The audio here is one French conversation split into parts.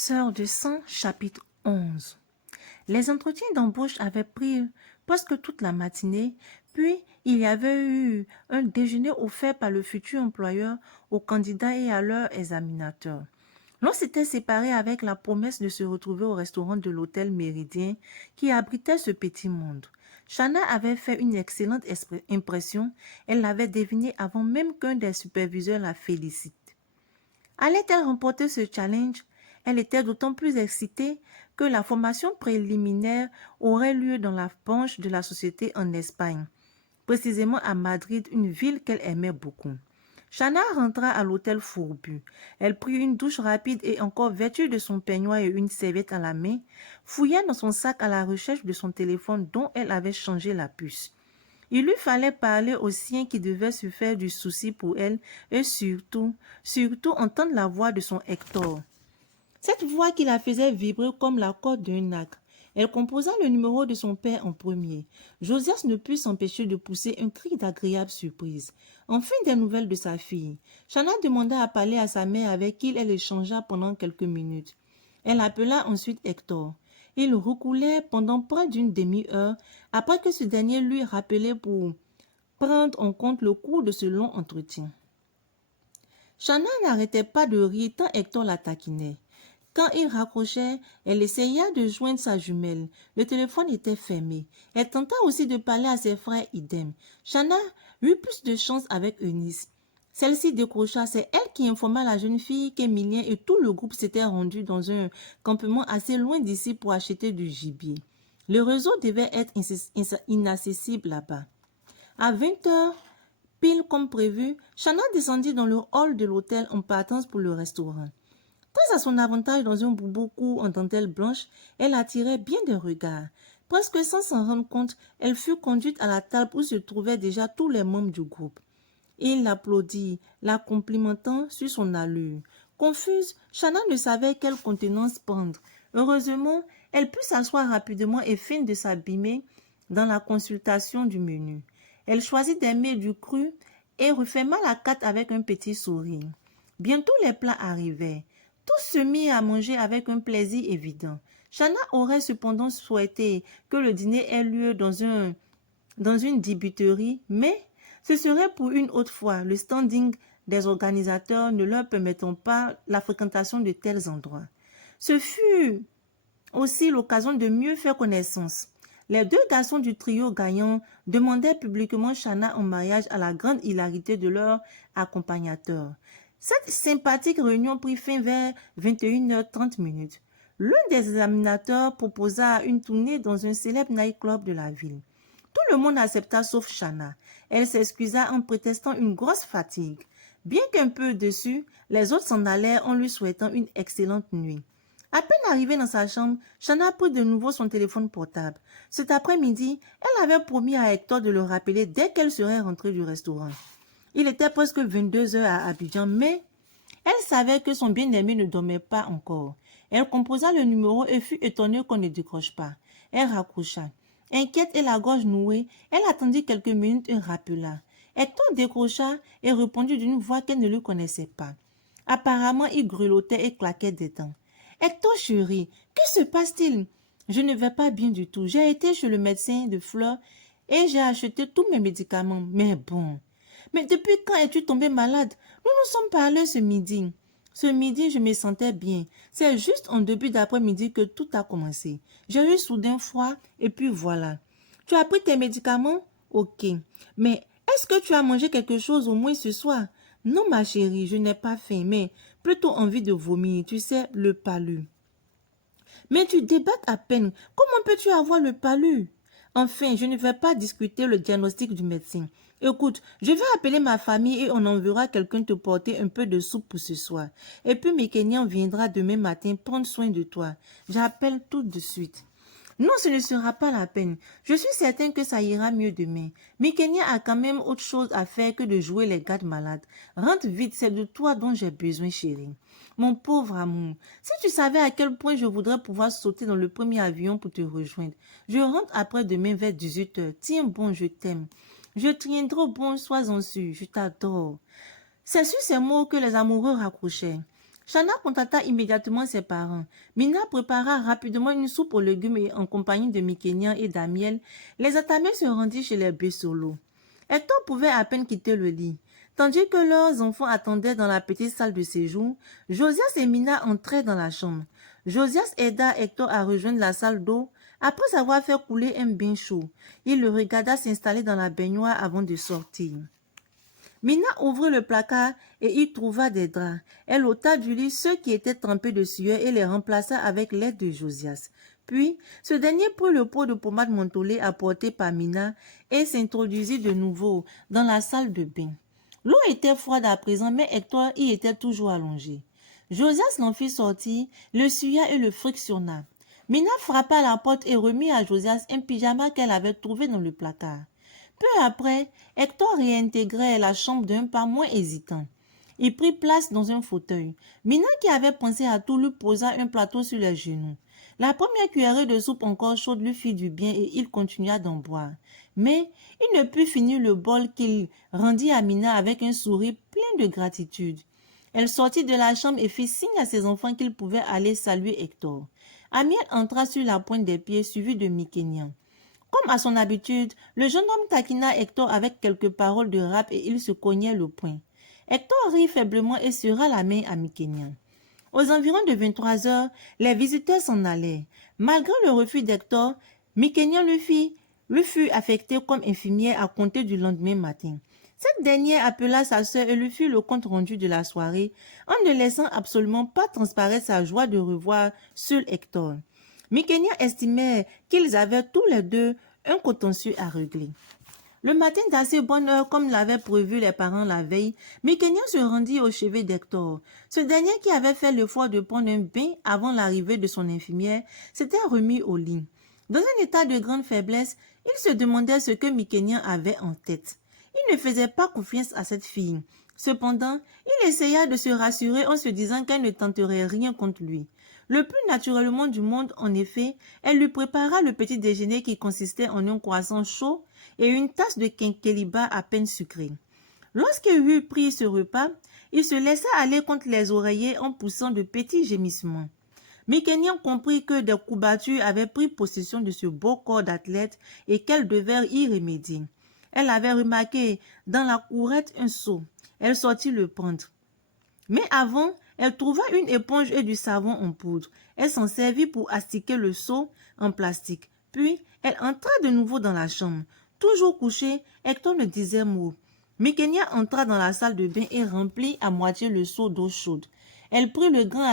Sœur de sang, chapitre 11. Les entretiens d'embauche avaient pris presque toute la matinée, puis il y avait eu un déjeuner offert par le futur employeur aux candidats et à leurs examinateurs. L'on s'était séparé avec la promesse de se retrouver au restaurant de l'hôtel Méridien qui abritait ce petit monde. Shanna avait fait une excellente impression, elle l'avait deviné avant même qu'un des superviseurs la félicite. Allait-elle remporter ce challenge? Elle était d'autant plus excitée que la formation préliminaire aurait lieu dans la branche de la société en Espagne, précisément à Madrid, une ville qu'elle aimait beaucoup. Shanna rentra à l'hôtel fourbu. Elle prit une douche rapide et encore vêtue de son peignoir et une serviette à la main, fouilla dans son sac à la recherche de son téléphone dont elle avait changé la puce. Il lui fallait parler au sien qui devait se faire du souci pour elle et surtout entendre la voix de son Hector. Cette voix qui la faisait vibrer comme la corde d'un arc. Elle composa le numéro de son père en premier. Josias ne put s'empêcher de pousser un cri d'agréable surprise. Enfin des nouvelles de sa fille. Shanna demanda à parler à sa mère avec qui elle échangea pendant quelques minutes. Elle appela ensuite Hector. Ils recoulaient pendant près d'une demi-heure après que ce dernier lui rappelait pour prendre en compte le cours de ce long entretien. Shanna n'arrêtait pas de rire tant Hector la taquinait. Quand il raccrochait, elle essaya de joindre sa jumelle. Le téléphone était fermé. Elle tenta aussi de parler à ses frères idem. Shanna eut plus de chance avec Eunice. Celle-ci décrocha, c'est elle qui informa la jeune fille qu'Emilien et tout le groupe s'étaient rendus dans un campement assez loin d'ici pour acheter du gibier. Le réseau devait être inaccessible là-bas. À 20 heures, pile comme prévu, Shanna descendit dans le hall de l'hôtel en partance pour le restaurant. Très à son avantage dans un boubou court en dentelle blanche, elle attirait bien des regards. Presque sans s'en rendre compte, elle fut conduite à la table où se trouvaient déjà tous les membres du groupe. Il l'applaudit, la complimentant sur son allure. Confuse, Shanna ne savait quelle contenance prendre. Heureusement, elle put s'asseoir rapidement et feindre de s'abîmer dans la consultation du menu. Elle choisit des mets du cru et referma la carte avec un petit sourire. Bientôt les plats arrivaient. Tous se mirent à manger avec un plaisir évident. Shanna aurait cependant souhaité que le dîner ait lieu dans une débiterie, mais ce serait pour une autre fois, le standing des organisateurs ne leur permettant pas la fréquentation de tels endroits. Ce fut aussi l'occasion de mieux faire connaissance. Les deux garçons du trio gagnant demandaient publiquement Shanna en mariage à la grande hilarité de leur accompagnateur. Cette sympathique réunion prit fin vers 21h30. L'un des examinateurs proposa une tournée dans un célèbre nightclub de la ville. Tout le monde accepta sauf Shanna. Elle s'excusa en prétextant une grosse fatigue. Bien qu'un peu déçue, les autres s'en allèrent en lui souhaitant une excellente nuit. À peine arrivée dans sa chambre, Shanna prit de nouveau son téléphone portable. Cet après-midi, elle avait promis à Hector de le rappeler dès qu'elle serait rentrée du restaurant. Il était presque 22 heures à Abidjan, mais elle savait que son bien-aimé ne dormait pas encore. Elle composa le numéro et fut étonnée qu'on ne décroche pas. Elle raccrocha. Inquiète et la gorge nouée, elle attendit quelques minutes et rappela. Hector décrocha et répondit d'une voix qu'elle ne lui connaissait pas. Apparemment, il grelottait et claquait des dents. Hector chéri, que se passe-t-il? Je ne vais pas bien du tout. J'ai été chez le médecin de Fleur et j'ai acheté tous mes médicaments. Mais bon. Mais depuis quand es-tu tombée malade? Nous nous sommes parlé ce midi. Ce midi, je me sentais bien. C'est juste en début d'après-midi que tout a commencé. J'ai eu soudain froid et puis voilà. Tu as pris tes médicaments? Ok. Mais est-ce que tu as mangé quelque chose au moins ce soir? Non, ma chérie, je n'ai pas faim, mais plutôt envie de vomir. Tu sais, le palu. Mais tu débattes à peine. Comment peux-tu avoir le palu? Enfin, je ne vais pas discuter le diagnostic du médecin. Écoute, je vais appeler ma famille et on enverra quelqu'un te porter un peu de soupe pour ce soir. Et puis Mékénian viendra demain matin prendre soin de toi. J'appelle tout de suite. Non, ce ne sera pas la peine. Je suis certaine que ça ira mieux demain. Mékénia a quand même autre chose à faire que de jouer les gardes malades. Rentre vite, c'est de toi dont j'ai besoin, chérie. Mon pauvre amour, si tu savais à quel point je voudrais pouvoir sauter dans le premier avion pour te rejoindre. Je rentre après-demain vers 18 heures. Tiens bon, je t'aime. Je tiendrai bon, sois-en sûr, je t'adore. C'est sur ces mots que les amoureux raccrochaient. Chana contacta immédiatement ses parents. Mina prépara rapidement une soupe aux légumes et en compagnie de Mikenya et d'Amiel, les Atamés se rendirent chez les Bessolo. Hector pouvait à peine quitter le lit. Tandis que leurs enfants attendaient dans la petite salle de séjour, Josias et Mina entraient dans la chambre. Josias aida Hector à rejoindre la salle d'eau. Après avoir fait couler un bain chaud, il le regarda s'installer dans la baignoire avant de sortir. Mina ouvrit le placard et y trouva des draps. Elle ôta du lit ceux qui étaient trempés de sueur et les remplaça avec l'aide de Josias. Puis, ce dernier prit le pot de pommade mentholée apporté par Mina et s'introduisit de nouveau dans la salle de bain. L'eau était froide à présent, mais Hector y était toujours allongé. Josias l'en fit sortir, le suya et le frictionna. Mina frappa à la porte et remit à Josias un pyjama qu'elle avait trouvé dans le placard. Peu après, Hector réintégrait la chambre d'un pas moins hésitant. Il prit place dans un fauteuil. Mina, qui avait pensé à tout, lui posa un plateau sur les genoux. La première cuillerée de soupe encore chaude lui fit du bien et il continua d'en boire. Mais il ne put finir le bol qu'il rendit à Mina avec un sourire plein de gratitude. Elle sortit de la chambre et fit signe à ses enfants qu'ils pouvaient aller saluer Hector. Amiel entra sur la pointe des pieds, suivi de Mikenya. Comme à son habitude, le jeune homme taquina Hector avec quelques paroles de rap et il se cognait le poing. Hector rit faiblement et serra la main à Mikenya. Aux environs de 23 heures, les visiteurs s'en allaient. Malgré le refus d'Hector, Mikenya lui fut affectée comme infirmière à compter du lendemain matin. Cette dernière appela sa sœur et lui fit le compte rendu de la soirée en ne laissant absolument pas transparaître sa joie de revoir seul Hector. Mikenya estimait qu'ils avaient tous les deux un contentieux à régler. Le matin d'assez bonne heure, comme l'avaient prévu les parents la veille, Mikenya se rendit au chevet d'Hector. Ce dernier, qui avait fait l'effort de prendre un bain avant l'arrivée de son infirmière, s'était remis au lit. Dans un état de grande faiblesse, il se demandait ce que Mikenya avait en tête. Il ne faisait pas confiance à cette fille. Cependant, il essaya de se rassurer en se disant qu'elle ne tenterait rien contre lui. Le plus naturellement du monde, en effet, elle lui prépara le petit déjeuner qui consistait en un croissant chaud et une tasse de quinqueliba à peine sucrée. Lorsqu'il eut pris ce repas, il se laissa aller contre les oreillers en poussant de petits gémissements. Mikenya comprit que des courbatures avaient pris possession de ce beau corps d'athlète et qu'elle devait y remédier. Elle avait remarqué dans la courette un seau. Elle sortit le prendre. Mais avant, elle trouva une éponge et du savon en poudre. Elle s'en servit pour astiquer le seau en plastique. Puis, elle entra de nouveau dans la chambre. Toujours couché, Hector ne disait mot. Mikenya entra dans la salle de bain et remplit à moitié le seau d'eau chaude. Elle prit le gant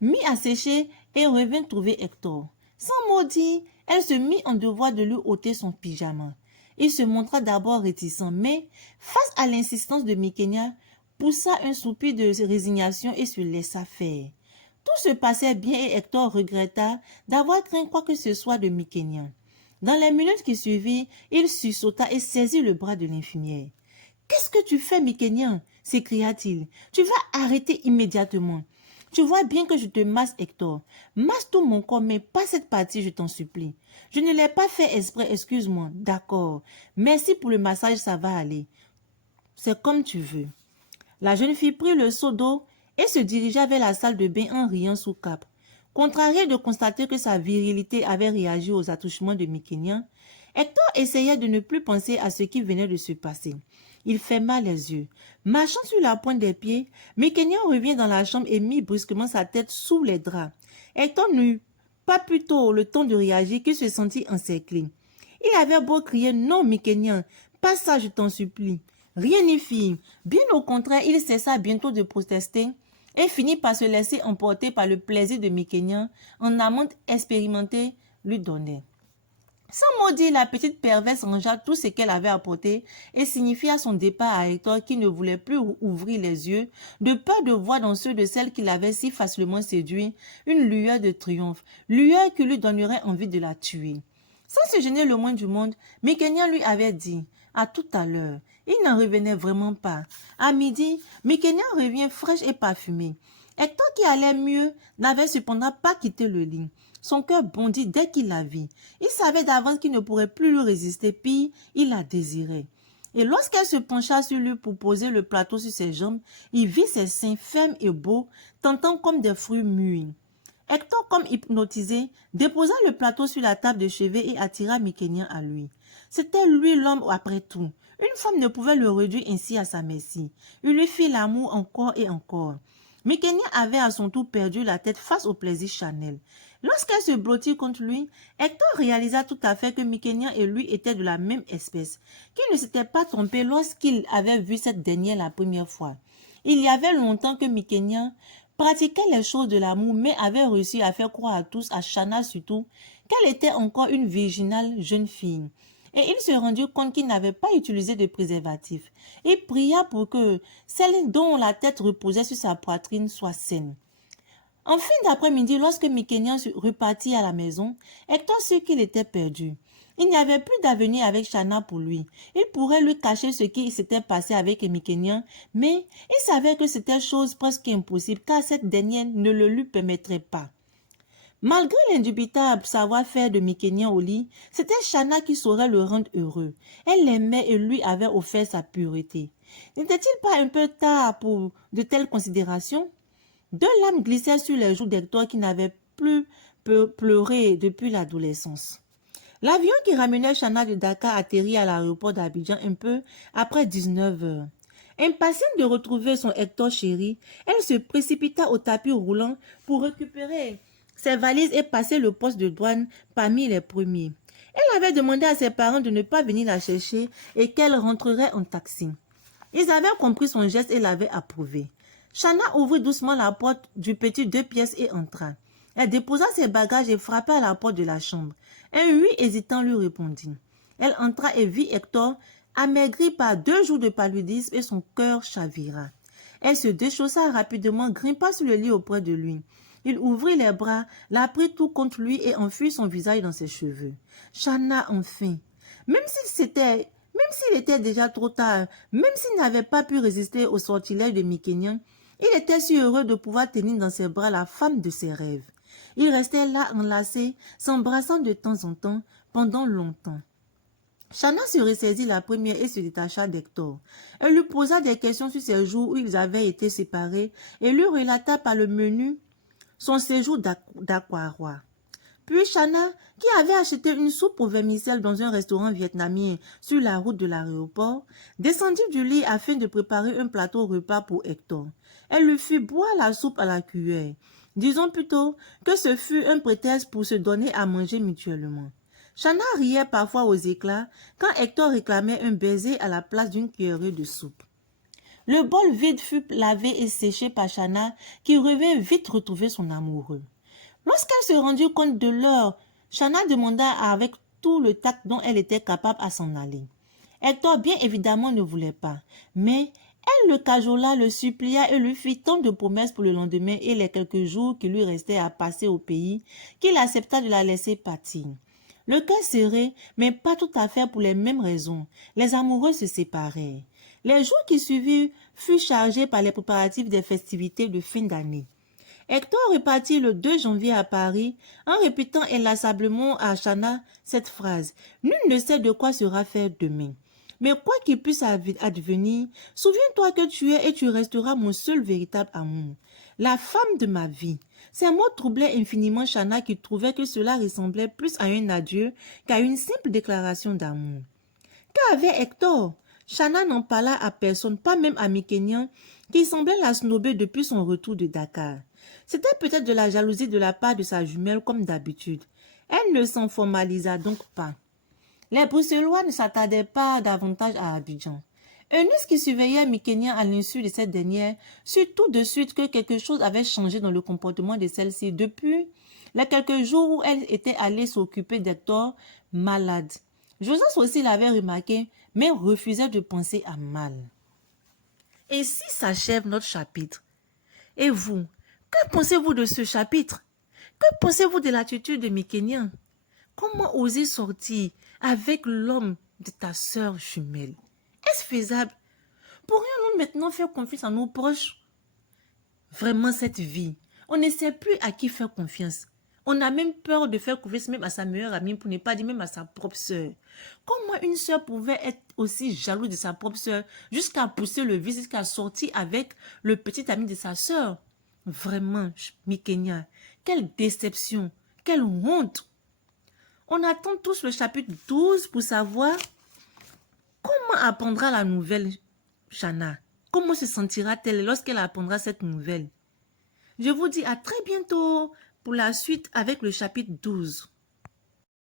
mit à sécher et revint trouver Hector. Sans mot dire, elle se mit en devoir de lui ôter son pyjama. Il se montra d'abord réticent, mais, face à l'insistance de Mikenya, poussa un soupir de résignation et se laissa faire. Tout se passait bien et Hector regretta d'avoir craint quoi que ce soit de Mikenya. Dans les minutes qui suivirent, il sursauta et saisit le bras de l'infirmière. « Qu'est-ce que tu fais, Mikenya » s'écria-t-il. « Tu vas arrêter immédiatement. Tu vois bien que je te masse, Hector. Masse tout mon corps, mais pas cette partie, je t'en supplie. Je ne l'ai pas fait exprès, excuse-moi. D'accord. Merci pour le massage, ça va aller. C'est comme tu veux. » La jeune fille prit le seau d'eau et se dirigea vers la salle de bain en riant sous cape. Contrariée de constater que sa virilité avait réagi aux attouchements de Mikenya, Hector essayait de ne plus penser à ce qui venait de se passer. Il ferma les yeux. Marchant sur la pointe des pieds, Mikenya revint dans la chambre et mit brusquement sa tête sous les draps. Hector n'eut pas plus tôt le temps de réagir qu'il se sentit encerclé. Il avait beau crier « Non, Mikenya, pas ça, je t'en supplie !» Rien n'y fit. Bien au contraire, il cessa bientôt de protester et finit par se laisser emporter par le plaisir de Mikenya en amante expérimentée lui donnait. Sans mot dire, la petite perverse rangea tout ce qu'elle avait apporté et signifia son départ à Hector qui ne voulait plus ouvrir les yeux, de peur de voir dans ceux de celle qu'il avait si facilement séduit une lueur de triomphe, lueur qui lui donnerait envie de la tuer. Sans se gêner le moins du monde, Mikenya lui avait dit « À tout à l'heure ». Il n'en revenait vraiment pas. À midi, Mikenya revient fraîche et parfumée. Hector, qui allait mieux, n'avait cependant pas quitté le lit. Son cœur bondit dès qu'il la vit. Il savait d'avance qu'il ne pourrait plus lui résister, puis il la désirait. Et lorsqu'elle se pencha sur lui pour poser le plateau sur ses jambes, il vit ses seins fermes et beaux, tentant comme des fruits mûrs. Hector, comme hypnotisé, déposa le plateau sur la table de chevet et attira Micénien à lui. C'était lui l'homme après tout. Une femme ne pouvait le réduire ainsi à sa merci. Il lui fit l'amour encore et encore. Micénien avait à son tour perdu la tête face au plaisir charnel. Lorsqu'elle se blottit contre lui, Hector réalisa tout à fait que Micénien et lui étaient de la même espèce, qu'il ne s'était pas trompé lorsqu'il avait vu cette dernière la première fois. Il y avait longtemps que Micénien pratiquait les choses de l'amour, mais avait réussi à faire croire à tous, à Shanna surtout, qu'elle était encore une virginale jeune fille. Et il se rendit compte qu'il n'avait pas utilisé de préservatif. Il pria pour que celle dont la tête reposait sur sa poitrine soit saine. En fin d'après-midi, lorsque Micénien repartit à la maison, Hector sut qu'il était perdu. Il n'y avait plus d'avenir avec Shanna pour lui. Il pourrait lui cacher ce qui s'était passé avec Micénien, mais il savait que c'était chose presque impossible car cette dernière ne le lui permettrait pas. Malgré l'indubitable savoir-faire de Micénien au lit, c'était Shanna qui saurait le rendre heureux. Elle l'aimait et lui avait offert sa pureté. N'était-il pas un peu tard pour de telles considérations? Deux larmes glissèrent sur les joues d'Hector qui n'avait plus pleuré depuis l'adolescence. L'avion qui ramenait Shanna de Dakar atterrit à l'aéroport d'Abidjan un peu après 19 heures. Impatiente de retrouver son Hector chéri, elle se précipita au tapis roulant pour récupérer ses valises et passer le poste de douane parmi les premiers. Elle avait demandé à ses parents de ne pas venir la chercher et qu'elle rentrerait en taxi. Ils avaient compris son geste et l'avaient approuvé. Shanna ouvrit doucement la porte du petit 2 pièces et entra. Elle déposa ses bagages et frappa à la porte de la chambre. Un oui hésitant lui répondit. Elle entra et vit Hector, amaigri par 2 jours de paludisme, et son cœur chavira. Elle se déchaussa rapidement, grimpa sur le lit auprès de lui. Il ouvrit les bras, la prit tout contre lui et enfuit son visage dans ses cheveux. Shanna, enfin. Même s'il était déjà trop tard, même s'il n'avait pas pu résister au sortilège de Micénien, il était si heureux de pouvoir tenir dans ses bras la femme de ses rêves. Ils restaient là enlacés, s'embrassant de temps en temps, pendant longtemps. Shanna se ressaisit la première et se détacha d'Hector. Elle lui posa des questions sur ces jours où ils avaient été séparés et lui relata par le menu son séjour d'Aquaroi. Puis Shanna, qui avait acheté une soupe au vermicelle dans un restaurant vietnamien sur la route de l'aéroport, descendit du lit afin de préparer un plateau repas pour Hector. Elle lui fit boire la soupe à la cuillère. Disons plutôt que ce fut un prétexte pour se donner à manger mutuellement. Shanna riait parfois aux éclats quand Hector réclamait un baiser à la place d'une cuillerée de soupe. Le bol vide fut lavé et séché par Shanna, qui revint vite retrouver son amoureux. Lorsqu'elle se rendit compte de l'heure, Shanna demanda avec tout le tact dont elle était capable à s'en aller. Hector, bien évidemment, ne voulait pas, mais elle le cajola, le supplia et lui fit tant de promesses pour le lendemain et les quelques jours qui lui restaient à passer au pays qu'il accepta de la laisser partir. Le cœur serré, mais pas tout à fait pour les mêmes raisons, les amoureux se séparèrent. Les jours qui suivirent furent chargés par les préparatifs des festivités de fin d'année. Hector repartit le 2 janvier à Paris en répétant inlassablement à Shanna cette phrase « Nul ne sait de quoi sera fait demain. Mais quoi qu'il puisse advenir, souviens-toi que tu es et tu resteras mon seul véritable amour, la femme de ma vie. » Ces mots troublaient infiniment Shanna qui trouvait que cela ressemblait plus à un adieu qu'à une simple déclaration d'amour. Qu'avait Hector? Shanna n'en parla à personne, pas même à Micénien, qui semblait la snober depuis son retour de Dakar. C'était peut-être de la jalousie de la part de sa jumelle comme d'habitude. Elle ne s'en formalisa donc pas. Les Bruxellois ne s'attardaient pas davantage à Abidjan. Eunice, qui surveillait Micénien à l'insu de cette dernière, sut tout de suite que quelque chose avait changé dans le comportement de celle-ci depuis les quelques jours où elle était allée s'occuper d'Hector malade. Joseph aussi l'avait remarqué, mais refusait de penser à mal. Ainsi s'achève notre chapitre. Et vous, que pensez-vous de ce chapitre? Que pensez-vous de l'attitude de Micénien? Comment oser sortir avec l'homme de ta sœur jumelle? Est-ce faisable? Pourrions-nous maintenant faire confiance à nos proches? Vraiment, cette vie, on ne sait plus à qui faire confiance. On a même peur de faire confiance même à sa meilleure amie, pour ne pas dire même à sa propre sœur. Comment une sœur pouvait être aussi jalouse de sa propre sœur jusqu'à pousser le vice, jusqu'à sortir avec le petit ami de sa sœur? Vraiment, Mikenya, quelle déception, quelle honte. On attend tous le chapitre 12 pour savoir comment apprendra la nouvelle Shana. Comment se sentira-t-elle lorsqu'elle apprendra cette nouvelle? Je vous dis à très bientôt pour la suite avec le chapitre 12.